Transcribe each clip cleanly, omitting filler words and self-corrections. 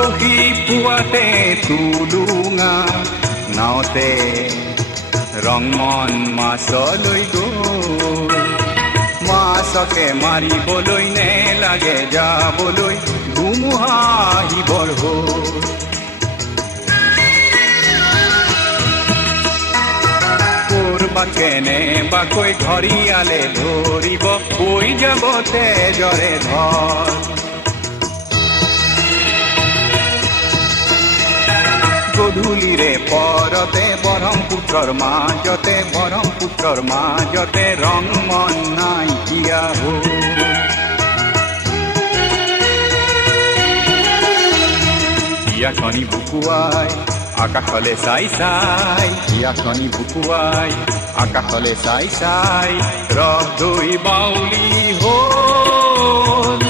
পৰহি পুৱাতে টুলুঙা নাওতে ৰংমন মাছলৈ গ'ল। মাছকে মাৰিবলৈ নেলাগে যাবলৈ ধুমুহা আহিবৰ হ'ল। কৰবা কেনেবাকৈ ঘৰিয়ালে ধৰিব হৈ যাব তেজৰে ধৰ। গধূলিৰে পৰতে ব্ৰহ্মপুত্ৰৰ মাজতে ৰংমন নাইকিয়া হ'ল। হিয়াখনি বুকুৱাই আকাশলে চাই চাই, হিয়াখনি বুকুৱাই আকাশলে চাই চাই ৰহ দৈ বাউলি হ'ল।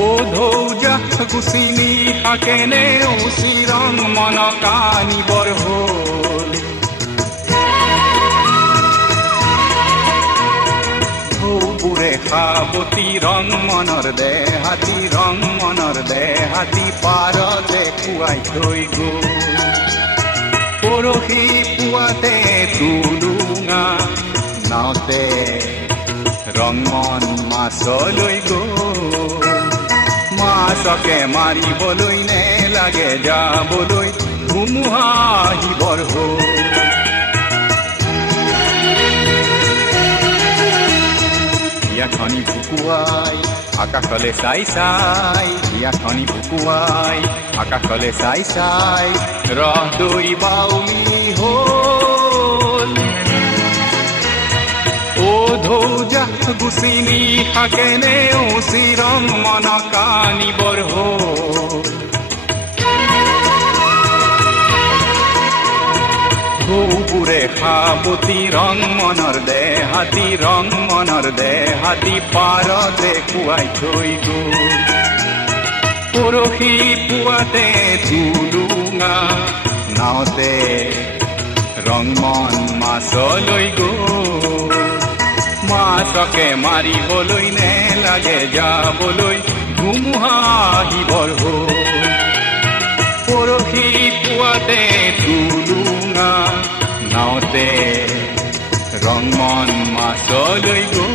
ও ধৌজা গুচিনি থাকেনে উচিৰং মন কানিবৰ হ'ল। ঢৌবোৰে সাৱতি ৰং মনৰ দেহাতী পাৰতে খুৱাই থৈ গ'ল। পৰহি পুৱাতে টুলুঙা নাওতে ৰংমন মাছলৈ গ'ল। মাছকে মাৰিবলৈ নেলাগে যাবলৈ ধুমুহা আহিবৰ হ'ল। হিয়াখনি বুকুৱাই আকাশলে চাই চাই, হিয়াখনি বুকুৱাই আকাশলে চাই চাই ৰহ দৈ বাউলি হ'ল। ও ধৌজা গুচিনি থাকেনে উচিৰং মন কানিবৰ হ'ল। ঢৌবোৰে সাৱতি ৰং মনৰ দেহাতী পাৰতে খুৱাই থৈ গ'ল। পৰহি পুৱাতে টুলুঙা নাওতে ৰংমন মাছলৈ গ'ল। মাছকে মাৰিবলৈ নেলাগে যাবলৈ ধুমুহা আহিবৰ হ'ল। পৰহি পুৱাতে টুলুঙা নাওতে ৰংমন মাছলৈ গ'ল।